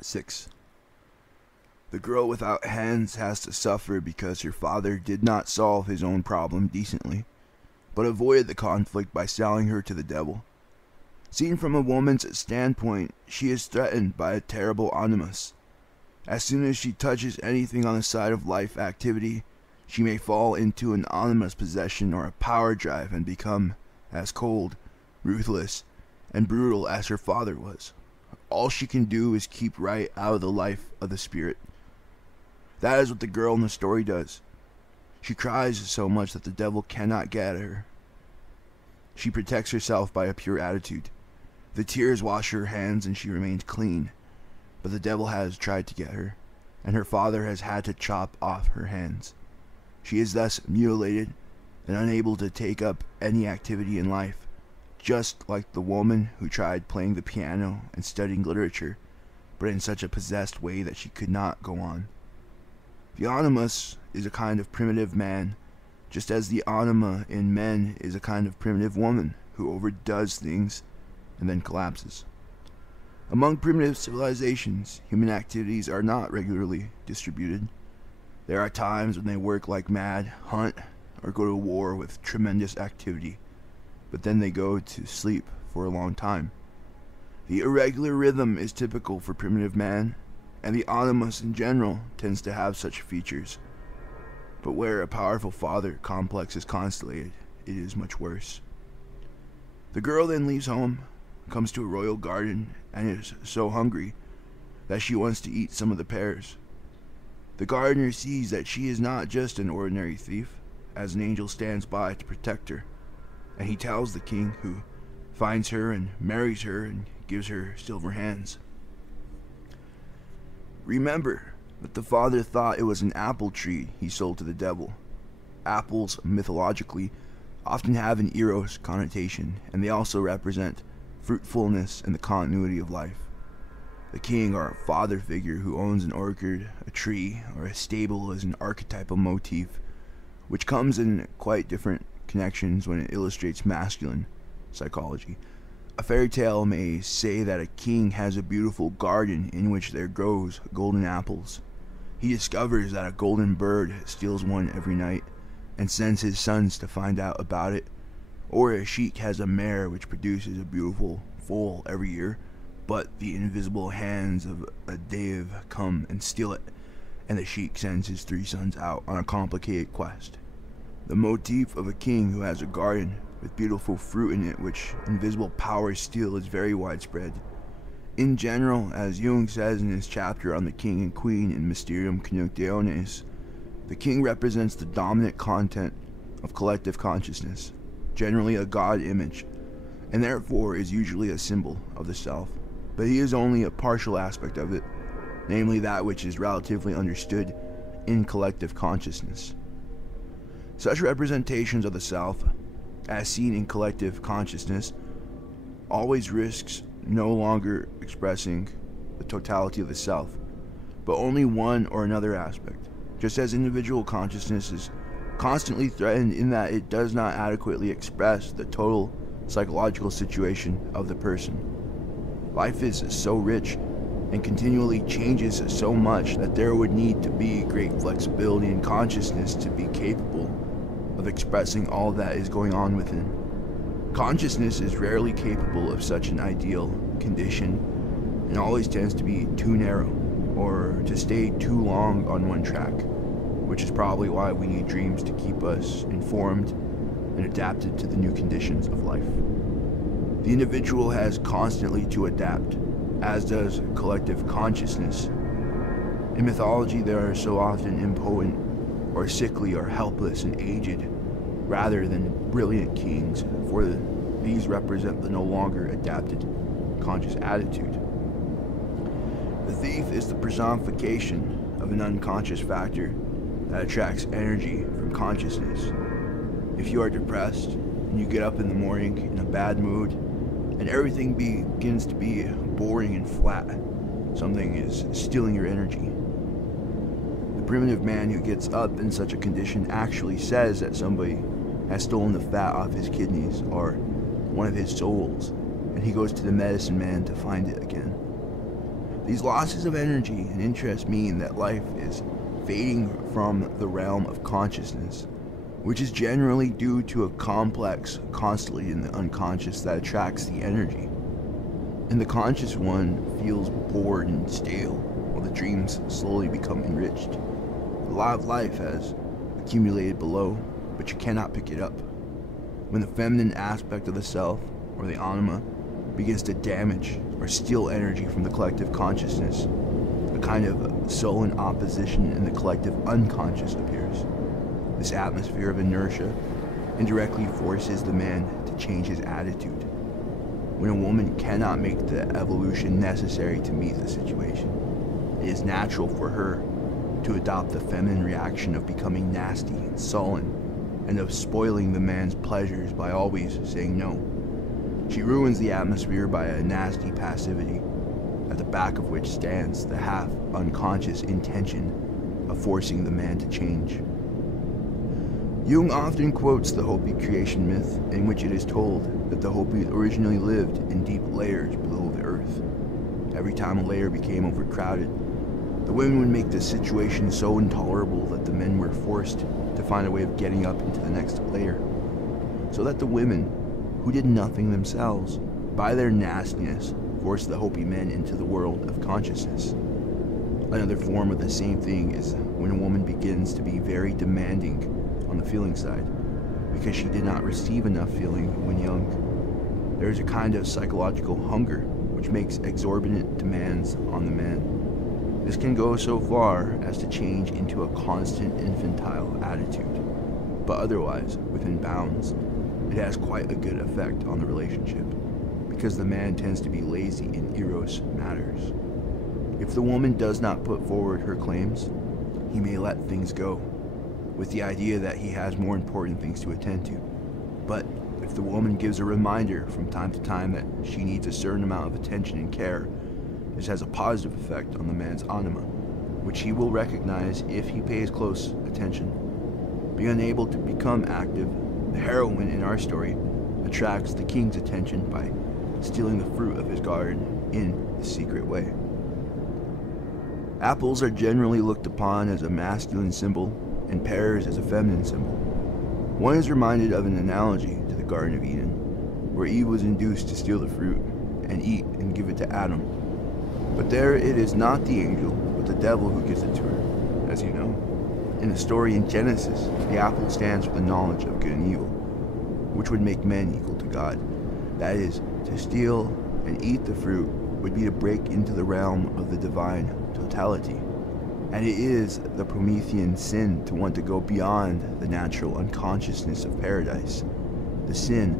6. The girl without hands has to suffer because her father did not solve his own problem decently, but avoided the conflict by selling her to the devil. Seen from a woman's standpoint, she is threatened by a terrible animus. As soon as she touches anything on the side of life activity, she may fall into an animus possession or a power drive and become as cold, ruthless, and brutal as her father was. All she can do is keep right out of the life of the spirit. That is what the girl in the story does. She cries so much that the devil cannot get at her. She protects herself by a pure attitude. The tears wash her hands and she remains clean, but the devil has tried to get her, and her father has had to chop off her hands. She is thus mutilated and unable to take up any activity in life, just like the woman who tried playing the piano and studying literature, but in such a possessed way that she could not go on. The animus is a kind of primitive man, just as the anima in men is a kind of primitive woman who overdoes things and then collapses. Among primitive civilizations, human activities are not regularly distributed. There are times when they work like mad, hunt, or go to war with tremendous activity, but then they go to sleep for a long time. The irregular rhythm is typical for primitive man, and the animus in general tends to have such features. But where a powerful father complex is constellated, it is much worse. The girl then leaves home, comes to a royal garden, and is so hungry that she wants to eat some of the pears. The gardener sees that she is not just an ordinary thief, as an angel stands by to protect her, and he tells the king, who finds her and marries her and gives her silver hands. Remember that the father thought it was an apple tree he sold to the devil. Apples, mythologically, often have an eros connotation, and they also represent fruitfulness and the continuity of life. The king or a father figure who owns an orchard, a tree, or a stable is an archetypal motif, which comes in quite different connections when it illustrates masculine psychology. A fairy tale may say that a king has a beautiful garden in which there grows golden apples. He discovers that a golden bird steals one every night and sends his sons to find out about it. Or a sheik has a mare which produces a beautiful foal every year, but the invisible hands of a dev come and steal it, and the sheik sends his 3 sons out on a complicated quest. The motif of a king who has a garden with beautiful fruit in it which invisible powers steal is very widespread. In general, as Jung says in his chapter on the king and queen in Mysterium Conjunctionis, the king represents the dominant content of collective consciousness, generally a god image, and therefore is usually a symbol of the self, but he is only a partial aspect of it, namely that which is relatively understood in collective consciousness. Such representations of the self, as seen in collective consciousness, always risks no longer expressing the totality of the self, but only one or another aspect, just as individual consciousness is constantly threatened in that it does not adequately express the total psychological situation of the person. Life is so rich and continually changes so much that there would need to be great flexibility in consciousness to be capable of expressing all that is going on within. Consciousness is rarely capable of such an ideal condition and always tends to be too narrow or to stay too long on one track, which is probably why we need dreams to keep us informed and adapted to the new conditions of life. The individual has constantly to adapt, as does collective consciousness. In mythology, they are so often impotent or sickly or helpless and aged, rather than brilliant kings, for these represent the no longer adapted conscious attitude. The thief is the personification of an unconscious factor that attracts energy from consciousness. If you are depressed and you get up in the morning in a bad mood and everything begins to be boring and flat, something is stealing your energy. The primitive man who gets up in such a condition actually says that somebody has stolen the fat off his kidneys or one of his souls, and he goes to the medicine man to find it again. These losses of energy and interest mean that life is fading from the realm of consciousness, which is generally due to a complex constantly in the unconscious that attracts the energy. And the conscious one feels bored and stale, while the dreams slowly become enriched. The law of life has accumulated below, but you cannot pick it up. When the feminine aspect of the self, or the anima, begins to damage or steal energy from the collective consciousness, a kind of sullen opposition in the collective unconscious appears. This atmosphere of inertia indirectly forces the man to change his attitude. When a woman cannot make the evolution necessary to meet the situation, it is natural for her to adopt the feminine reaction of becoming nasty and sullen, and of spoiling the man's pleasures by always saying no. She ruins the atmosphere by a nasty passivity, at the back of which stands the half-unconscious intention of forcing the man to change. Jung often quotes the Hopi creation myth, in which it is told that the Hopi originally lived in deep layers below the earth. Every time a layer became overcrowded, the women would make the situation so intolerable that the men were forced to find a way of getting up into the next layer, so that the women, who did nothing themselves, by their nastiness, forced the Hopi men into the world of consciousness. Another form of the same thing is when a woman begins to be very demanding on the feeling side, because she did not receive enough feeling when young. There is a kind of psychological hunger which makes exorbitant demands on the man. This can go so far as to change into a constant infantile attitude, but otherwise, within bounds, it has quite a good effect on the relationship, because the man tends to be lazy in eros matters. If the woman does not put forward her claims, he may let things go, with the idea that he has more important things to attend to. But if the woman gives a reminder from time to time that she needs a certain amount of attention and care, this has a positive effect on the man's anima, which he will recognize if he pays close attention. Being unable to become active, the heroine in our story attracts the king's attention by stealing the fruit of his garden in a secret way. Apples are generally looked upon as a masculine symbol, and pears as a feminine symbol. One is reminded of an analogy to the Garden of Eden, where Eve was induced to steal the fruit and eat and give it to Adam. But there it is not the angel, but the devil who gives it to her, as you know. In the story in Genesis, the apple stands for the knowledge of good and evil, which would make men equal to God. That is, to steal and eat the fruit would be to break into the realm of the divine totality. And it is the Promethean sin to want to go beyond the natural unconsciousness of paradise, the sin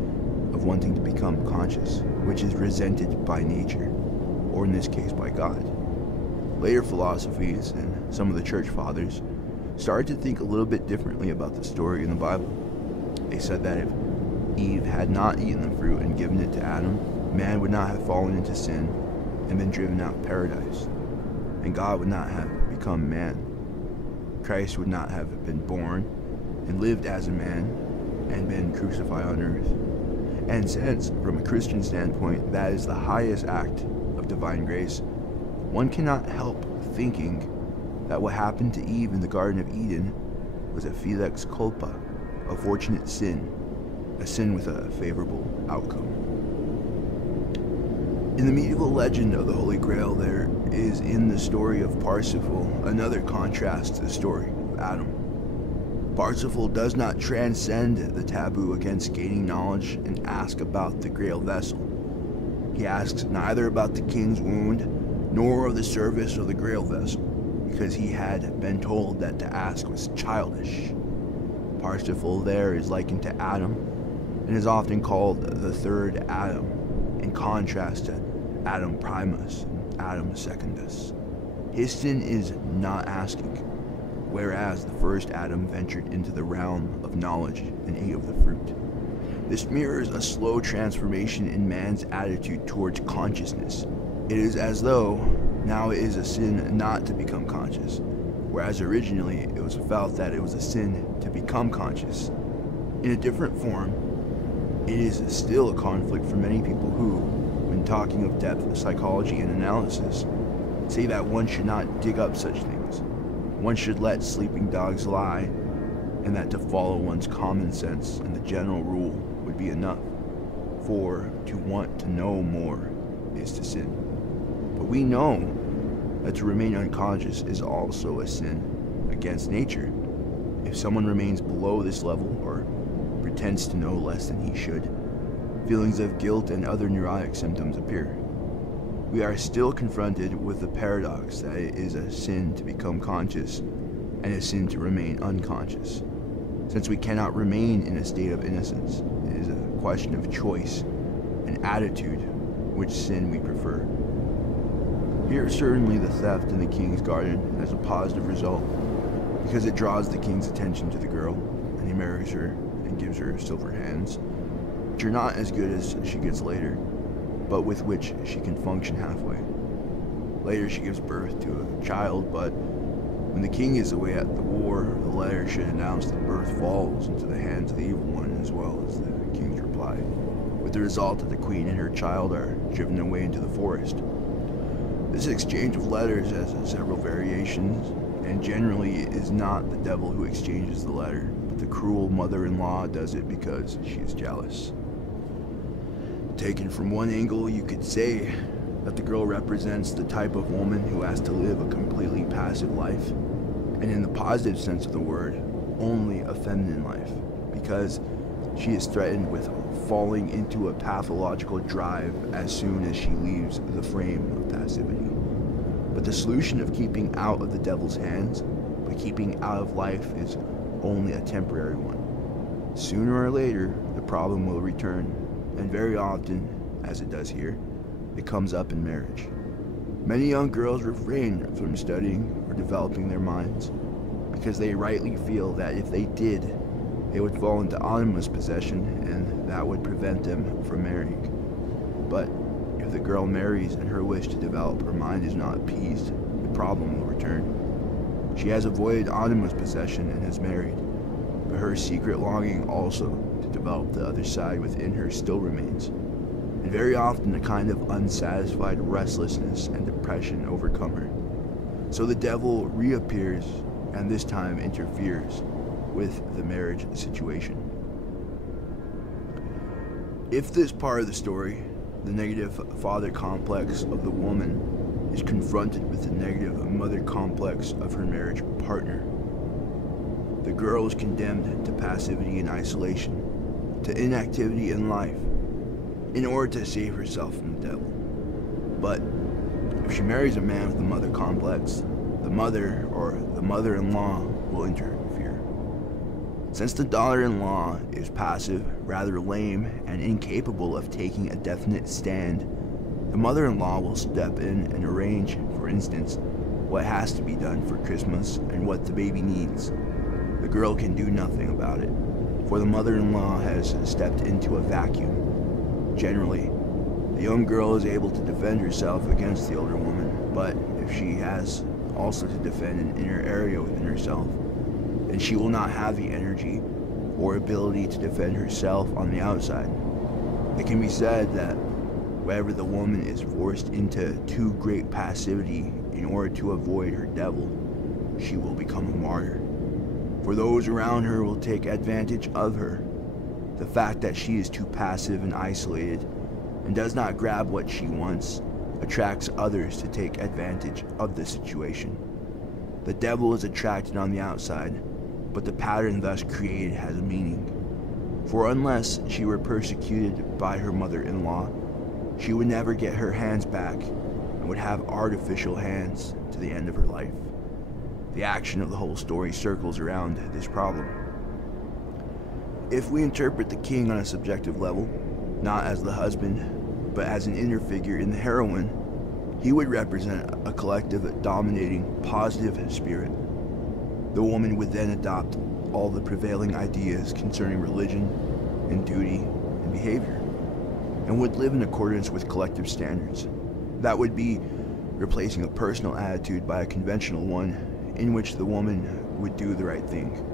of wanting to become conscious, which is resented by nature, or in this case by God. Later philosophies and some of the church fathers started to think a little bit differently about the story in the Bible. They said that if Eve had not eaten the fruit and given it to Adam, man would not have fallen into sin and been driven out of paradise, and God would not have become man. Christ would not have been born and lived as a man and been crucified on earth. And since, from a Christian standpoint, that is the highest act of divine grace, one cannot help thinking that what happened to Eve in the Garden of Eden was a felix culpa, a fortunate sin, a sin with a favorable outcome. In the medieval legend of the Holy Grail, there is in the story of Parsifal another contrast to the story of Adam. Parsifal does not transcend the taboo against gaining knowledge and ask about the Grail vessel. He asks neither about the king's wound nor of the service of the Grail vessel, because he had been told that to ask was childish. Parsifal there is likened to Adam, and is often called the third Adam, in contrast to Adam Primus and Adam Secundus. His sin is not asking, whereas the first Adam ventured into the realm of knowledge and ate of the fruit. This mirrors a slow transformation in man's attitude towards consciousness. It is as though now it is a sin not to become conscious, whereas originally it was felt that it was a sin to become conscious. In a different form, it is still a conflict for many people who, when talking of depth psychology and analysis, say that one should not dig up such things. One should let sleeping dogs lie, and that to follow one's common sense and the general rule would be enough. For to want to know more is to sin. But we know that to remain unconscious is also a sin against nature. If someone remains below this level or pretends to know less than he should, feelings of guilt and other neurotic symptoms appear. We are still confronted with the paradox that it is a sin to become conscious and a sin to remain unconscious. Since we cannot remain in a state of innocence, it is a question of choice and attitude which sin we prefer. Here, certainly the theft in the king's garden has a positive result, because it draws the king's attention to the girl, and he marries her and gives her silver hands, which are not as good as she gets later, but with which she can function halfway. Later she gives birth to a child, but when the king is away at the war, the letter should announce that birth falls into the hands of the evil one, as well as the king's reply, with the result that the queen and her child are driven away into the forest. This exchange of letters has several variations, and generally it is not the devil who exchanges the letter, but the cruel mother-in-law does it because she is jealous. Taken from one angle, you could say that the girl represents the type of woman who has to live a completely passive life, and in the positive sense of the word, only a feminine life, because she is threatened with falling into a pathological drive as soon as she leaves the frame of passivity. But the solution of keeping out of the devil's hands by keeping out of life is only a temporary one. Sooner or later, the problem will return, and very often, as it does here, it comes up in marriage. Many young girls refrain from studying or developing their minds because they rightly feel that if they did, they would fall into animus possession, and that would prevent them from marrying. But if the girl marries and her wish to develop her mind is not appeased, the problem will return. She has avoided animus possession and has married, but her secret longing also to develop the other side within her still remains, and very often a kind of unsatisfied restlessness and depression overcome her. So the devil reappears, and this time interferes with the marriage situation. If this part of the story, the negative father complex of the woman, is confronted with the negative mother complex of her marriage partner, the girl is condemned to passivity and isolation, to inactivity in life, in order to save herself from the devil. But if she marries a man with the mother complex, the mother or the mother-in-law will interfere. Since the daughter-in-law is passive, rather lame, and incapable of taking a definite stand, the mother-in-law will step in and arrange, for instance, what has to be done for Christmas and what the baby needs. The girl can do nothing about it, for the mother-in-law has stepped into a vacuum. Generally, the young girl is able to defend herself against the older woman, but if she has also to defend an inner area within herself, then she will not have the energy or ability to defend herself on the outside. It can be said that wherever the woman is forced into too great passivity in order to avoid her devil, she will become a martyr. For those around her will take advantage of her. The fact that she is too passive and isolated and does not grab what she wants attracts others to take advantage of the situation. The devil is attracted on the outside, but the pattern thus created has a meaning. For unless she were persecuted by her mother-in-law, she would never get her hands back and would have artificial hands to the end of her life. The action of the whole story circles around this problem. If we interpret the king on a subjective level, not as the husband, but as an inner figure in the heroine, he would represent a collective, dominating, positive spirit. The woman would then adopt all the prevailing ideas concerning religion and duty and behavior, and would live in accordance with collective standards. That would be replacing a personal attitude by a conventional one in which the woman would do the right thing,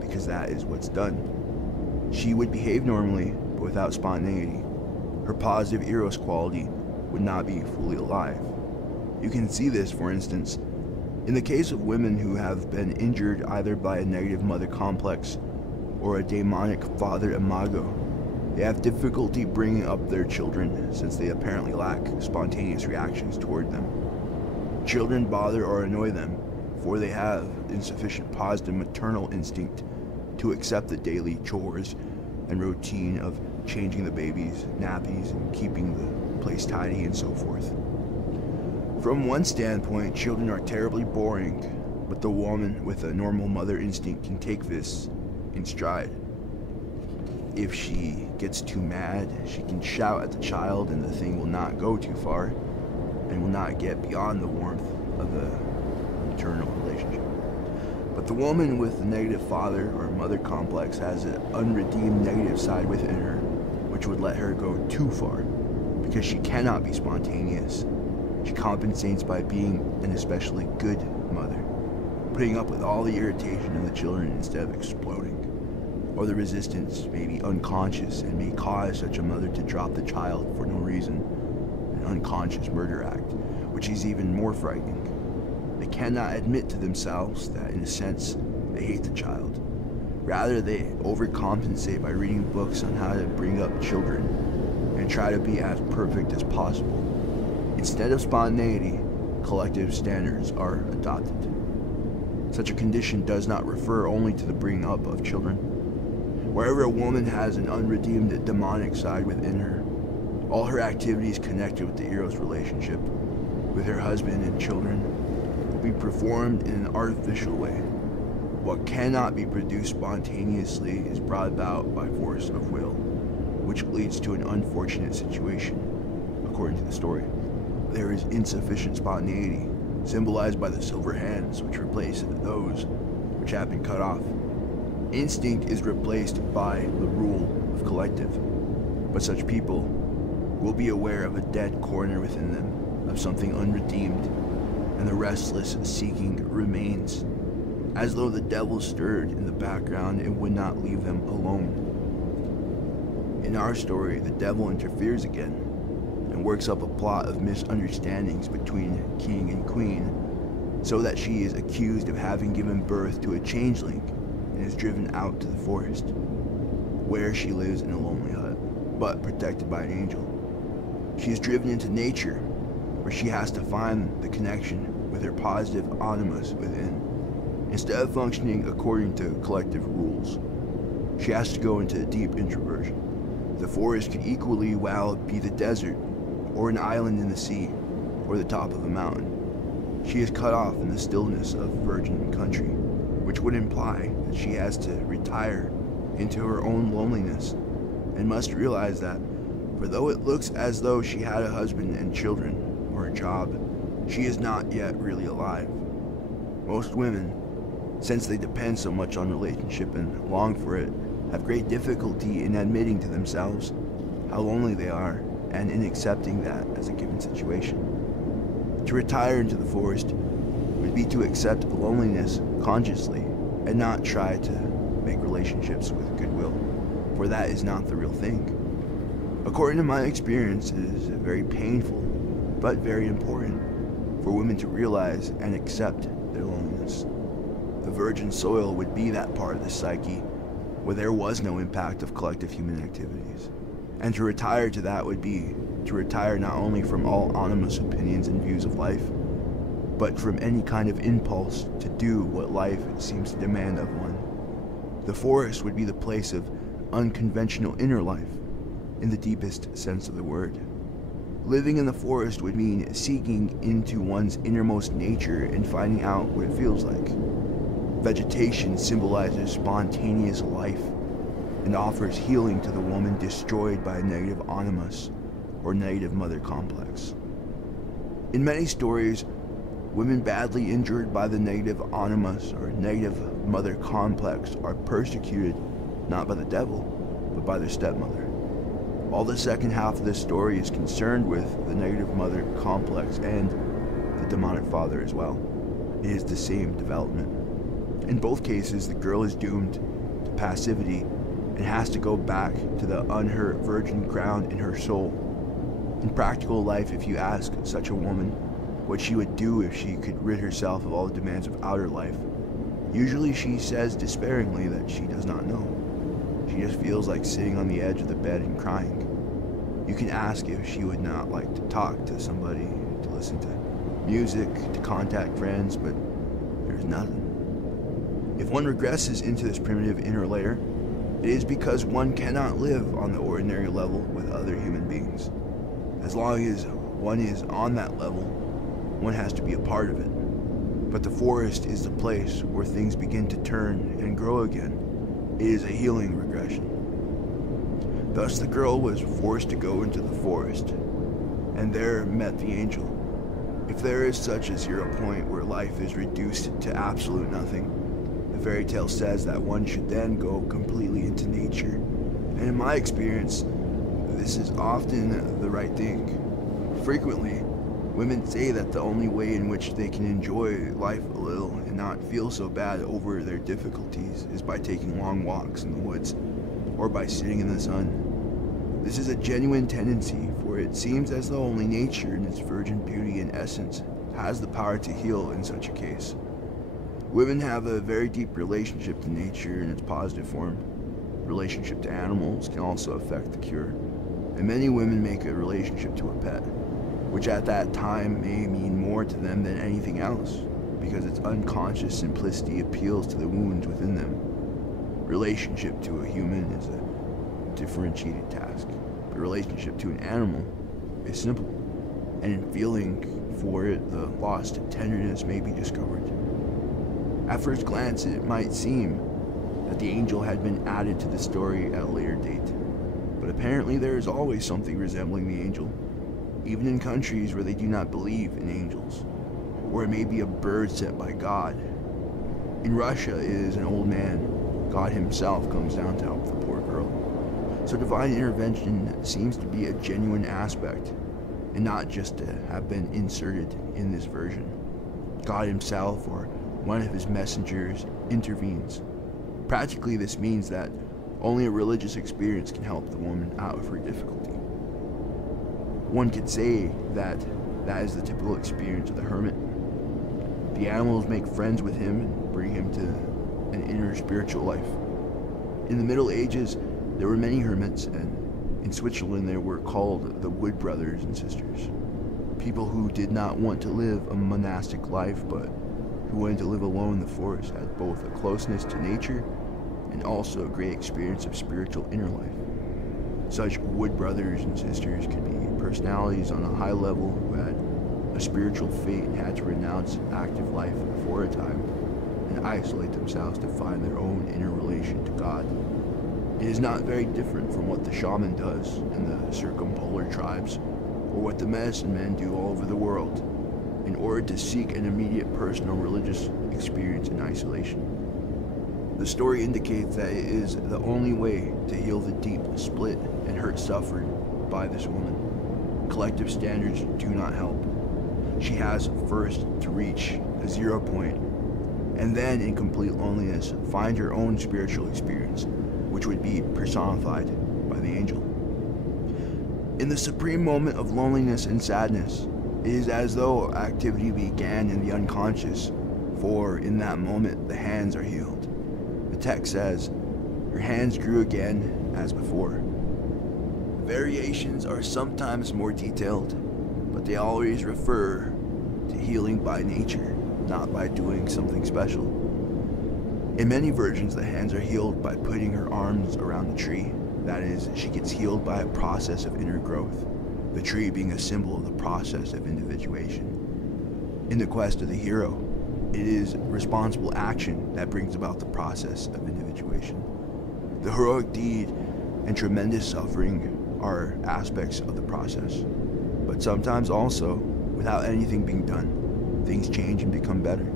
because that is what's done. She would behave normally, but without spontaneity. Her positive eros quality would not be fully alive. You can see this, for instance, in the case of women who have been injured either by a negative mother complex or a demonic father imago. They have difficulty bringing up their children since they apparently lack spontaneous reactions toward them. Children bother or annoy them, for they have insufficient positive maternal instinct to accept the daily chores and routine of changing the baby's nappies and keeping the place tidy and so forth. From one standpoint, children are terribly boring, but the woman with a normal mother instinct can take this in stride. If she gets too mad, she can shout at the child and the thing will not go too far and will not get beyond the warmth of the maternal relationship. But the woman with the negative father or mother complex has an unredeemed negative side within her, which would let her go too far because she cannot be spontaneous. She compensates by being an especially good mother, putting up with all the irritation of the children instead of exploding. Or the resistance may be unconscious and may cause such a mother to drop the child for no reason, an unconscious murder act, which is even more frightening. They cannot admit to themselves that, in a sense, they hate the child. Rather, they overcompensate by reading books on how to bring up children and try to be as perfect as possible. Instead of spontaneity, collective standards are adopted. Such a condition does not refer only to the bringing up of children. Wherever a woman has an unredeemed demonic side within her, all her activities connected with the Eros relationship, with her husband and children, will be performed in an artificial way. What cannot be produced spontaneously is brought about by force of will, which leads to an unfortunate situation, according to the story. There is insufficient spontaneity, symbolized by the silver hands, which replace those which have been cut off. Instinct is replaced by the rule of collective, but such people will be aware of a dead corner within them, of something unredeemed, and the restless seeking remains, as though the devil stirred in the background and would not leave them alone. In our story, the devil interferes again, and works up a plot of misunderstandings between king and queen, so that she is accused of having given birth to a changeling and is driven out to the forest, where she lives in a lonely hut, but protected by an angel. She is driven into nature, where she has to find the connection with her positive animus within. Instead of functioning according to collective rules, she has to go into deep introversion. The forest could equally well be the desert, or an island in the sea, or the top of a mountain. She is cut off in the stillness of virgin country, which would imply that she has to retire into her own loneliness, and must realize that, for though it looks as though she had a husband and children, or a job, she is not yet really alive. Most women, since they depend so much on relationship and long for it, have great difficulty in admitting to themselves how lonely they are and in accepting that as a given situation. To retire into the forest would be to accept loneliness consciously and not try to make relationships with goodwill, for that is not the real thing. According to my experience, it is very painful, but very important, for women to realize and accept their loneliness. The virgin soil would be that part of the psyche where there was no impact of collective human activities. And to retire to that would be to retire not only from all animus opinions and views of life, but from any kind of impulse to do what life seems to demand of one. The forest would be the place of unconventional inner life, in the deepest sense of the word. Living in the forest would mean seeking into one's innermost nature and finding out what it feels like. Vegetation symbolizes spontaneous life and offers healing to the woman destroyed by a negative animus or negative mother complex. In many stories, women badly injured by the negative animus or negative mother complex are persecuted not by the devil, but by their stepmother. All the second half of this story is concerned with the negative mother complex and the demonic father as well. It is the same development. In both cases, the girl is doomed to passivity and has to go back to the unhurt virgin ground in her soul. In practical life, if you ask such a woman, what she would do if she could rid herself of all the demands of outer life. Usually she says despairingly that she does not know. She just feels like sitting on the edge of the bed and crying. You can ask if she would not like to talk to somebody, to listen to music, to contact friends, but there's nothing. If one regresses into this primitive inner layer, it is because one cannot live on the ordinary level with other human beings. As long as one is on that level, one has to be a part of it. But the forest is the place where things begin to turn and grow again. It is a healing regression. Thus the girl was forced to go into the forest, and there met the angel. If there is such a 0 point where life is reduced to absolute nothing, the fairy tale says that one should then go completely into nature. And in my experience, this is often the right thing. Frequently, women say that the only way in which they can enjoy life a little and not feel so bad over their difficulties is by taking long walks in the woods or by sitting in the sun. This is a genuine tendency, for it seems as though only nature in its virgin beauty and essence has the power to heal in such a case. Women have a very deep relationship to nature in its positive form. Relationship to animals can also affect the cure, and many women make a relationship to a pet, which at that time may mean more to them than anything else, because its unconscious simplicity appeals to the wounds within them. Relationship to a human is a differentiated task. The relationship to an animal is simple, and in feeling for it, the lost tenderness may be discovered. At first glance, it might seem that the angel had been added to the story at a later date, but apparently there is always something resembling the angel, even in countries where they do not believe in angels, or it may be a bird sent by God. In Russia, it is an old man. God himself comes down to help the poor girl. So divine intervention seems to be a genuine aspect, and not just to have been inserted in this version. God himself, or one of his messengers, intervenes. Practically, this means that only a religious experience can help the woman out of her difficulty. One could say that that is the typical experience of the hermit. The animals make friends with him and bring him to an inner spiritual life. In the Middle Ages, there were many hermits, and in Switzerland they were called the Wood Brothers and Sisters. People who did not want to live a monastic life, but who wanted to live alone in the forest, had both a closeness to nature and also a great experience of spiritual inner life. Such Wood Brothers and Sisters could be personalities on a high level who had a spiritual fate and had to renounce active life for a time and isolate themselves to find their own inner relation to God. It is not very different from what the shaman does in the circumpolar tribes, or what the medicine men do all over the world, in order to seek an immediate personal religious experience in isolation. The story indicates that it is the only way to heal the deep split and hurt suffered by this woman. Collective standards do not help. She has first to reach a 0 point, and then in complete loneliness find her own spiritual experience, which would be personified by the angel. In the supreme moment of loneliness and sadness, it is as though activity began in the unconscious, for in that moment the hands are healed. The text says, "Her hands grew again as before." Variations are sometimes more detailed, but they always refer to healing by nature, not by doing something special. In many versions, the hands are healed by putting her arms around the tree. That is, she gets healed by a process of inner growth, the tree being a symbol of the process of individuation. In the quest of the hero, it is responsible action that brings about the process of individuation. The heroic deed and tremendous suffering are aspects of the process, but sometimes also, without anything being done, things change and become better.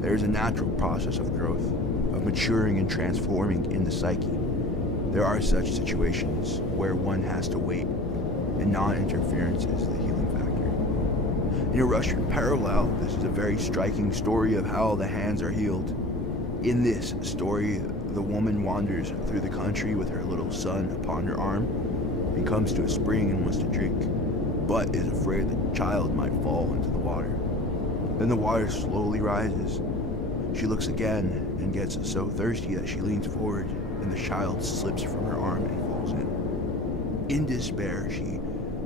There is a natural process of growth, of maturing and transforming in the psyche. There are such situations where one has to wait, and non-interference is the healing factor. In a Russian parallel, this is a very striking story of how the hands are healed. In this story, the woman wanders through the country with her little son upon her arm, and comes to a spring and wants to drink. but is afraid the child might fall into the water. Then the water slowly rises. She looks again and gets so thirsty that she leans forward, and the child slips from her arm and falls in. In despair, she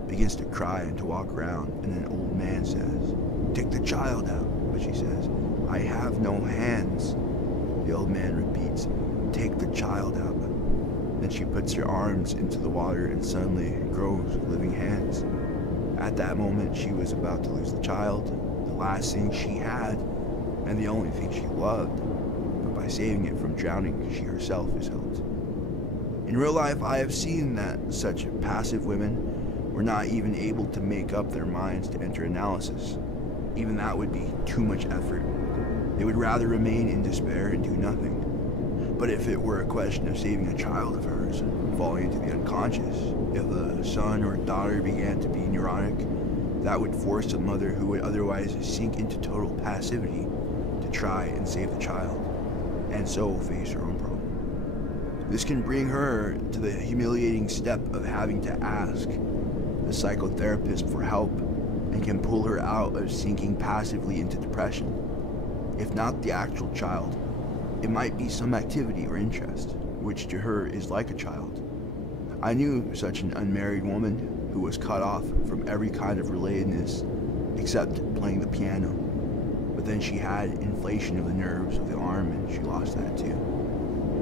begins to cry and to walk around, and an old man says, "Take the child out." But she says, "I have no hands." The old man repeats, "Take the child out." Then she puts her arms into the water and suddenly grows living hands. At that moment, she was about to lose the child, the last thing she had, and the only thing she loved. But by saving it from drowning, she herself is helped. In real life, I have seen that such passive women were not even able to make up their minds to enter analysis. Even that would be too much effort. They would rather remain in despair and do nothing. But if it were a question of saving a child of hers from falling into the unconscious, if a son or a daughter began to be neurotic, that would force a mother who would otherwise sink into total passivity to try and save the child, and so face her own problem. This can bring her to the humiliating step of having to ask the psychotherapist for help, and can pull her out of sinking passively into depression. If not the actual child, it might be some activity or interest, which to her is like a child. I knew such an unmarried woman who was cut off from every kind of relatedness except playing the piano. But then she had inflation of the nerves of the arm and she lost that too.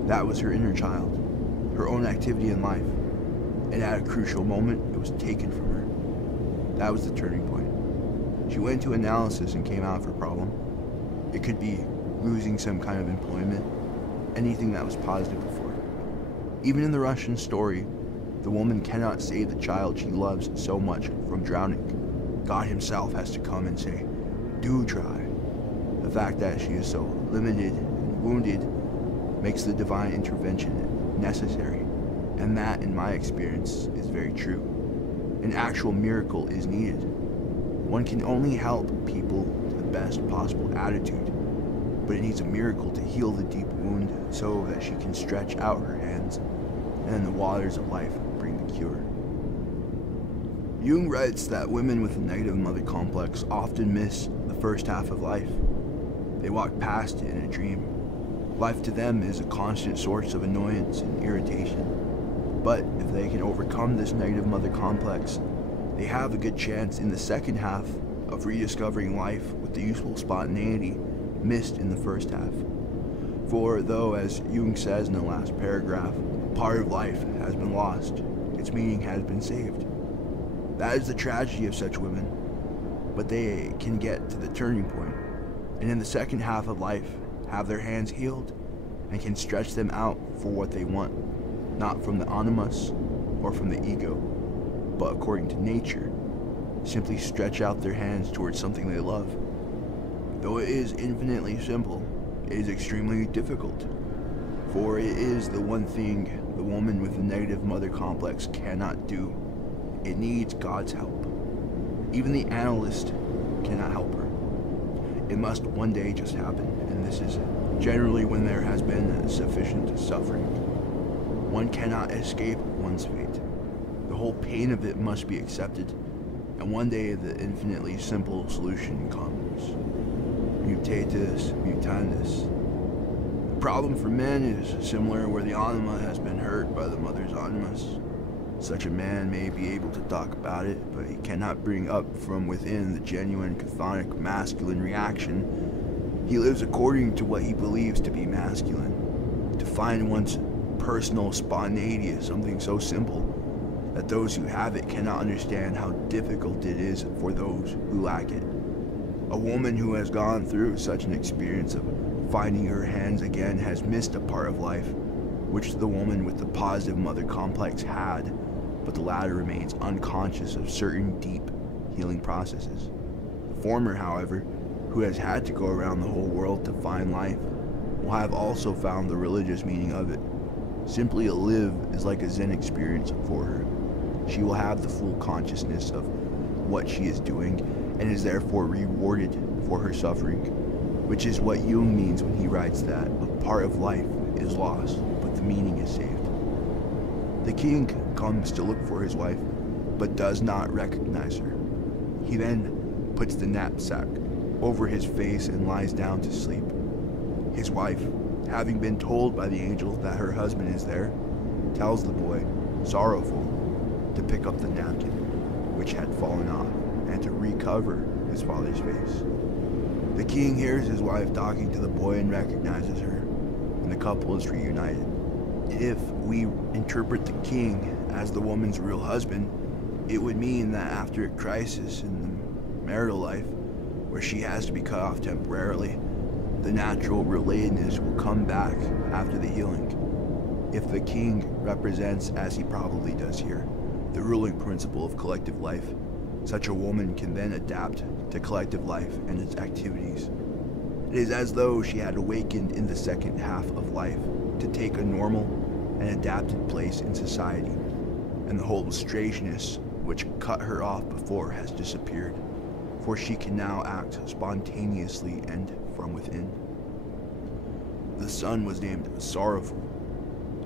That was her inner child, her own activity in life. And at a crucial moment, it was taken from her. That was the turning point. She went to analysis and came out of her problem. It could be losing some kind of employment, anything that was positive before. Even in the Russian story, the woman cannot save the child she loves so much from drowning. God himself has to come and say, "Do try." The fact that she is so limited and wounded makes the divine intervention necessary, and that, in my experience, is very true. An actual miracle is needed. One can only help people to the best possible attitude, but it needs a miracle to heal the deep wound so that she can stretch out her hands, and then the waters of life bring the cure. Jung writes that women with a negative mother complex often miss the first half of life. They walk past it in a dream. Life to them is a constant source of annoyance and irritation. But if they can overcome this negative mother complex, they have a good chance in the second half of rediscovering life with the useful spontaneity missed in the first half. For though, as Jung says in the last paragraph, part of life has been lost, its meaning has been saved. That is the tragedy of such women, but they can get to the turning point, and in the second half of life have their hands healed and can stretch them out for what they want, not from the animus or from the ego, but according to nature, simply stretch out their hands towards something they love. Though it is infinitely simple, it is extremely difficult, for it is the one thing the woman with the negative mother complex cannot do. It needs God's help. Even the analyst cannot help her. It must one day just happen, and this is generally when there has been sufficient suffering. One cannot escape one's fate. The whole pain of it must be accepted, and one day the infinitely simple solution comes. Mutatis mutandis. The problem for men is similar where the anima has been hurt by the mother's animus. Such a man may be able to talk about it, but he cannot bring up from within the genuine chthonic masculine reaction. He lives according to what he believes to be masculine. To find one's personal spontaneity is something so simple that those who have it cannot understand how difficult it is for those who lack it. A woman who has gone through such an experience of finding her hands again has missed a part of life, which the woman with the positive mother complex had, but the latter remains unconscious of certain deep healing processes. The former, however, who has had to go around the whole world to find life, will have also found the religious meaning of it. Simply to live is like a Zen experience for her. She will have the full consciousness of what she is doing and is therefore rewarded for her suffering, which is what Jung means when he writes that a part of life is lost, but the meaning is saved. The king comes to look for his wife, but does not recognize her. He then puts the knapsack over his face and lies down to sleep. His wife, having been told by the angel that her husband is there, tells the boy, sorrowful, to pick up the napkin, which had fallen off, and to recover his father's face. The king hears his wife talking to the boy and recognizes her, and the couple is reunited. If we interpret the king as the woman's real husband, it would mean that after a crisis in the marital life, where she has to be cut off temporarily, the natural relatedness will come back after the healing. If the king represents, as he probably does here, the ruling principle of collective life, such a woman can then adapt to collective life and its activities. It is as though she had awakened in the second half of life to take a normal and adapted place in society, and the whole strangeness which cut her off before has disappeared, for she can now act spontaneously and from within. The son was named Sorrowful.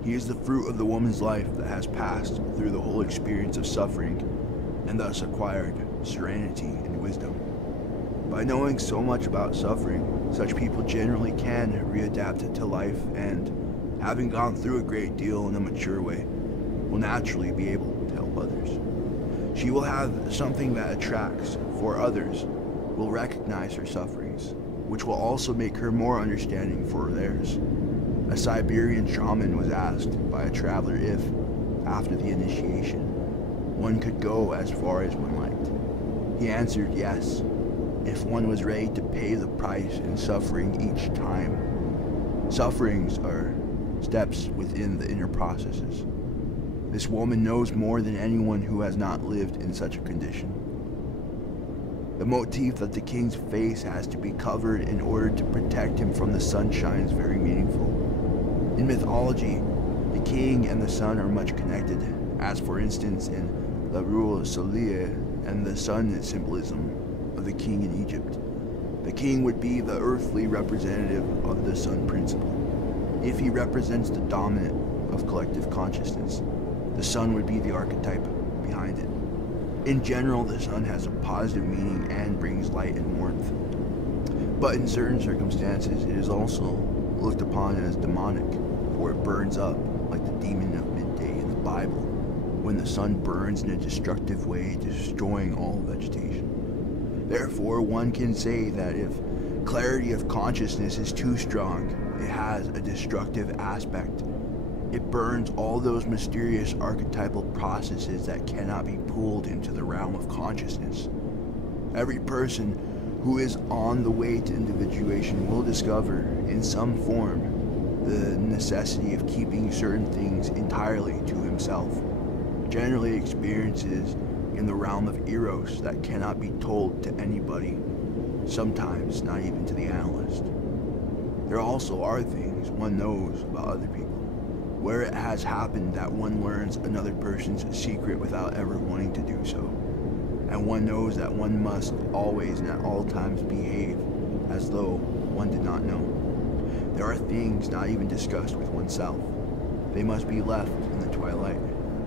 He is the fruit of the woman's life that has passed through the whole experience of suffering and thus acquired serenity and wisdom. By knowing so much about suffering, such people generally can readapt to life and, having gone through a great deal in a mature way, will naturally be able to help others. She will have something that attracts, for others will recognize her sufferings, which will also make her more understanding for theirs. A Siberian shaman was asked by a traveler if, after the initiation, one could go as far as one liked. He answered yes, if one was ready to pay the price in suffering each time. Sufferings are steps within the inner processes. This woman knows more than anyone who has not lived in such a condition. The motif that the king's face has to be covered in order to protect him from the sunshine is very meaningful. In mythology, the king and the sun are much connected, as for instance in La Rue Soleil and the sun symbolism of the king in Egypt. The king would be the earthly representative of the sun principle. If he represents the dominant of collective consciousness, the sun would be the archetype behind it. In general, the sun has a positive meaning and brings light and warmth. But in certain circumstances, it is also looked upon as demonic, for it burns up like the demon of midday in the Bible, when the sun burns in a destructive way, destroying all vegetation. Therefore, one can say that if clarity of consciousness is too strong, it has a destructive aspect. It burns all those mysterious archetypal processes that cannot be pulled into the realm of consciousness. Every person who is on the way to individuation will discover, in some form, the necessity of keeping certain things entirely to himself. Generally experiences in the realm of eros that cannot be told to anybody, sometimes not even to the analyst. There also are things one knows about other people, where it has happened that one learns another person's secret without ever wanting to do so, and one knows that one must always and at all times behave as though one did not know. There are things not even discussed with oneself. They must be left in the twilight,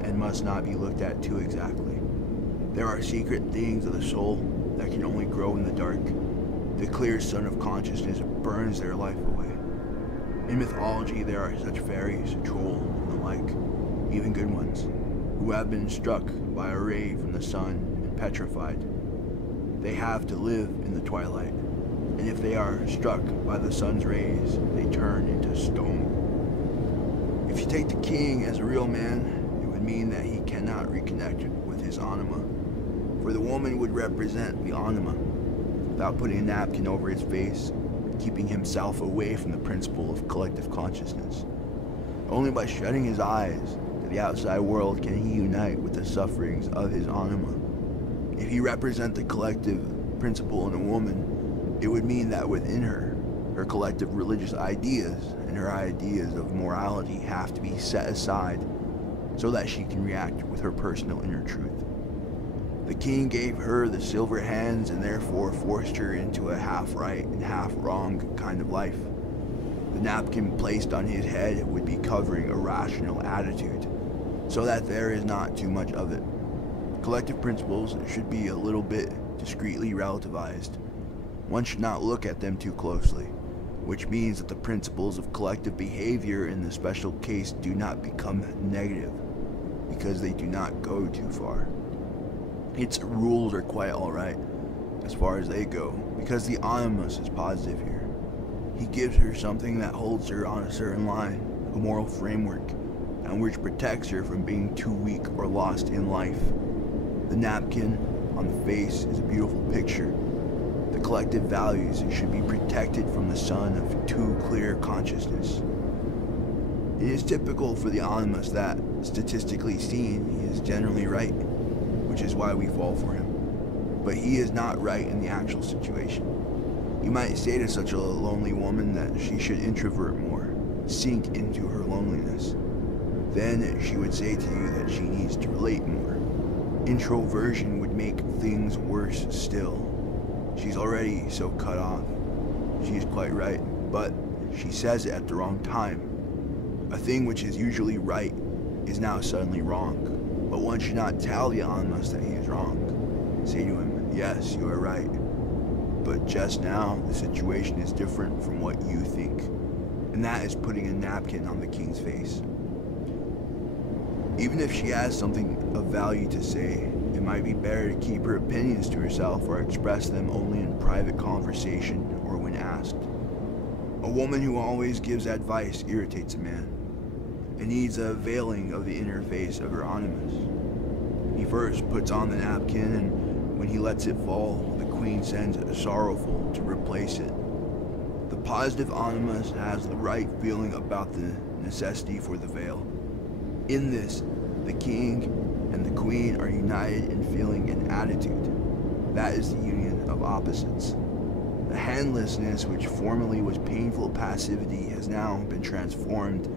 and must not be looked at too exactly. There are secret things of the soul that can only grow in the dark. The clear sun of consciousness burns their life away. In mythology, there are such fairies, trolls, and the like, even good ones, who have been struck by a ray from the sun and petrified. They have to live in the twilight, and if they are struck by the sun's rays, they turn into stone. If you take the king as a real man, it would mean that he cannot reconnect with his anima, for the woman would represent the anima, without putting a napkin over his face, keeping himself away from the principle of collective consciousness. Only by shutting his eyes to the outside world can he unite with the sufferings of his anima. If he represent the collective principle in a woman, it would mean that within her, her collective religious ideas and her ideas of morality have to be set aside so that she can react with her personal inner truth. The king gave her the silver hands and therefore forced her into a half-right and half-wrong kind of life. The napkin placed on his head would be covering a rational attitude, so that there is not too much of it. Collective principles should be a little bit discreetly relativized. One should not look at them too closely, which means that the principles of collective behavior in the special case do not become negative, because they do not go too far. Its rules are quite alright, as far as they go, because the animus is positive here. He gives her something that holds her on a certain line, a moral framework, and which protects her from being too weak or lost in life. The napkin on the face is a beautiful picture. The collective values should be protected from the sun of too clear consciousness. It is typical for the animus that, statistically seen, he is generally right, which is why we fall for him. But he is not right in the actual situation. You might say to such a lonely woman that she should introvert more, sink into her loneliness. Then she would say to you that she needs to relate more. Introversion would make things worse still. She's already so cut off. She is quite right, but she says it at the wrong time. A thing which is usually right is now suddenly wrong, but one should not tell the animus that he is wrong. Say to him, yes, you are right, but just now the situation is different from what you think, and that is putting a napkin on the king's face. Even if she has something of value to say, it might be better to keep her opinions to herself or express them only in private conversation or when asked. A woman who always gives advice irritates a man. It needs a veiling of the inner face of her animus. He first puts on the napkin, and when he lets it fall, the queen sends a sorrowful to replace it. The positive animus has the right feeling about the necessity for the veil. In this, the king and the queen are united in feeling and attitude. That is the union of opposites. The handlessness which formerly was painful passivity has now been transformed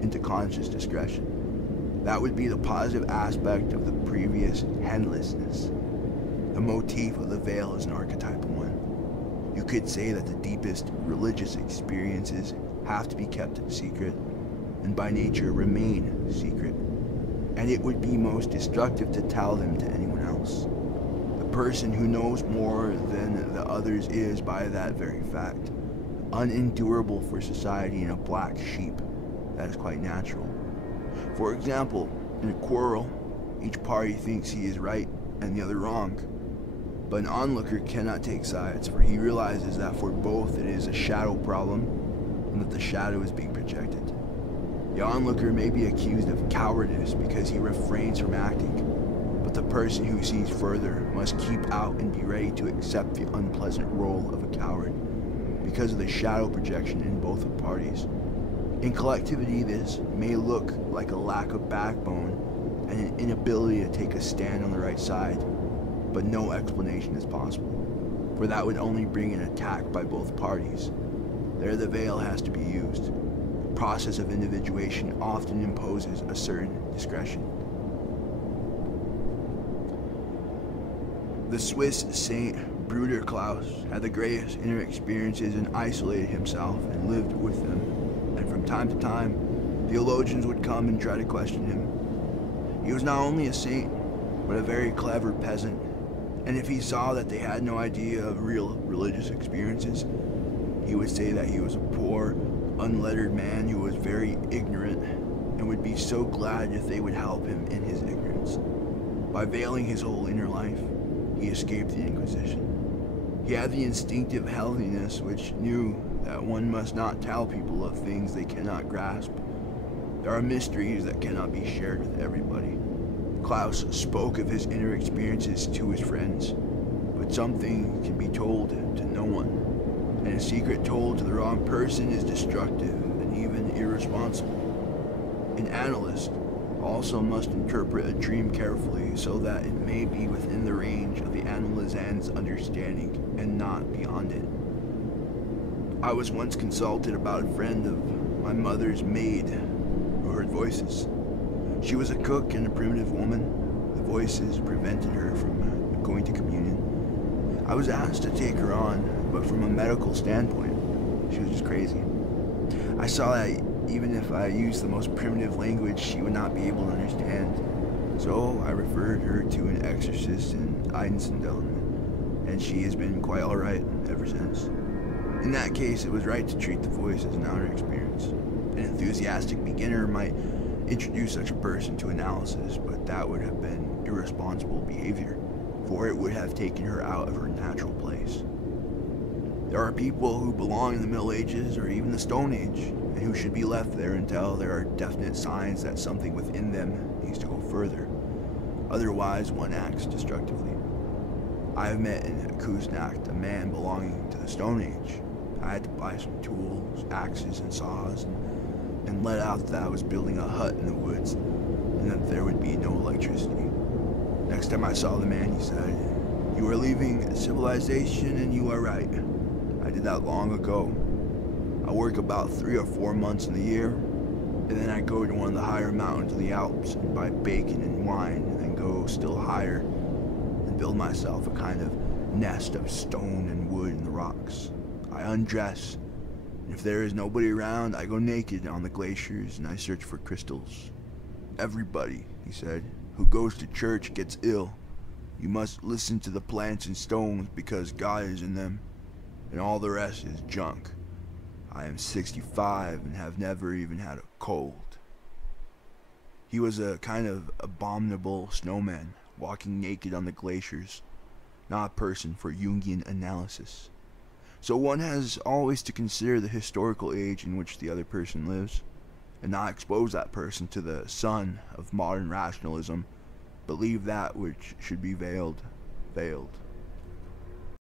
into conscious discretion. That would be the positive aspect of the previous handlessness. The motif of the veil is an archetypal one. You could say that the deepest religious experiences have to be kept secret, and by nature remain secret, and it would be most destructive to tell them to anyone else. The person who knows more than the others is, by that very fact, unendurable for society and a black sheep. That is quite natural. For example, in a quarrel, each party thinks he is right and the other wrong. But an onlooker cannot take sides, for he realizes that for both it is a shadow problem, and that the shadow is being projected. The onlooker may be accused of cowardice because he refrains from acting, but the person who sees further must keep out and be ready to accept the unpleasant role of a coward, because of the shadow projection in both parties. In collectivity, this may look like a lack of backbone and an inability to take a stand on the right side, but no explanation is possible, for that would only bring an attack by both parties. There the veil has to be used. The process of individuation often imposes a certain discretion. The Swiss Saint Bruder Klaus had the greatest inner experiences and isolated himself and lived with them, and from time to time, theologians would come and try to question him. He was not only a saint, but a very clever peasant, and if he saw that they had no idea of real religious experiences, he would say that he was a poor, unlettered man who was very ignorant and would be so glad if they would help him in his ignorance. By veiling his whole inner life, he escaped the Inquisition. He had the instinctive healthiness which knew that one must not tell people of things they cannot grasp. There are mysteries that cannot be shared with everybody. Klaus spoke of his inner experiences to his friends, but something can be told to no one. And a secret told to the wrong person is destructive and even irresponsible. An analyst also must interpret a dream carefully so that it may be within the range of the analysand's understanding and not beyond it. I was once consulted about a friend of my mother's maid who heard voices. She was a cook and a primitive woman. The voices prevented her from going to communion. I was asked to take her on, but from a medical standpoint, she was just crazy. I saw that even if I used the most primitive language, she would not be able to understand. So I referred her to an exorcist in Einsiedeln, and she has been quite alright ever since. In that case, it was right to treat the voice as an outer experience. An enthusiastic beginner might introduce such a person to analysis, but that would have been irresponsible behavior, for it would have taken her out of her natural place. There are people who belong in the Middle Ages or even the Stone Age, and who should be left there until there are definite signs that something within them needs to go further. Otherwise, one acts destructively. I have met in Kuznacht a man belonging to the Stone Age. I had to buy some tools, axes, and saws, and let out that I was building a hut in the woods, and that there would be no electricity. Next time I saw the man, he said, "You are leaving civilization, and you are right. I did that long ago. I work about 3 or 4 months in the year, and then I go to one of the higher mountains in the Alps and buy bacon and wine, and then go still higher and build myself a kind of nest of stone and wood in the rocks. I undress, and if there is nobody around, I go naked on the glaciers and I search for crystals. Everybody," he said, "who goes to church gets ill. You must listen to the plants and stones because God is in them, and all the rest is junk. I am 65 and have never even had a cold." He was a kind of abominable snowman, walking naked on the glaciers, not a person for Jungian analysis. So one has always to consider the historical age in which the other person lives, and not expose that person to the sun of modern rationalism, but leave that which should be veiled.